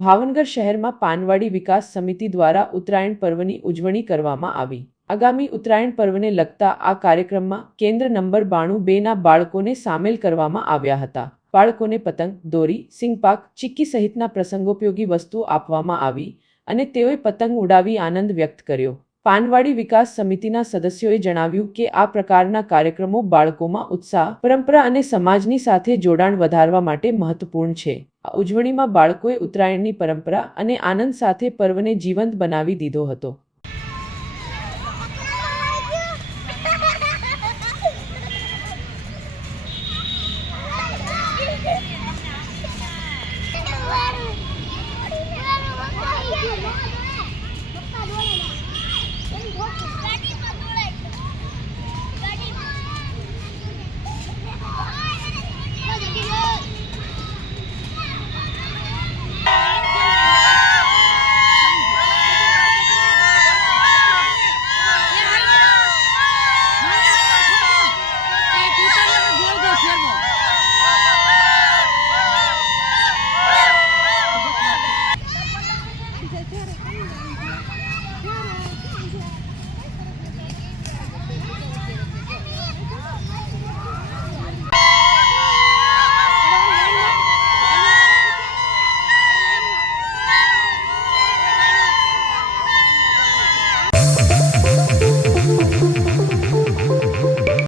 ભાવનગર શહેરમાં પાનવાડી વિકાસ સમિતિ દ્વારા ઉત્તરાયણ પર્વની ઉજવણી કરવામાં આવી। આગામી ઉત્તરાયણ પર્વને લગતા આ કાર્યક્રમમાં કેન્દ્ર નંબર 92ના બાળકોને સામેલ કરવામાં આવ્યા હતા। બાળકોને પતંગ, દોરી, સિંગપાક, ચીક્કી સહિતના પ્રસંગોપયોગી વસ્તુઓ આપવામાં આવી અને તેઓએ પતંગ ઉડાવી આનંદ વ્યક્ત કર્યો। પાનવાડી વિકાસ સમિતિના સદસ્યોએ જણાવ્યું કે આ પ્રકારના કાર્યક્રમો બાળકોમાં ઉત્સાહ, પરંપરા અને સમાજની સાથે જોડાણ વધારવા માટે મહત્વપૂર્ણ છે। આ ઉજવણીમાં બાળકોએ ઉત્તરાયણની પરંપરા અને આનંદ સાથે પર્વને જીવંત બનાવી દીધો હતો।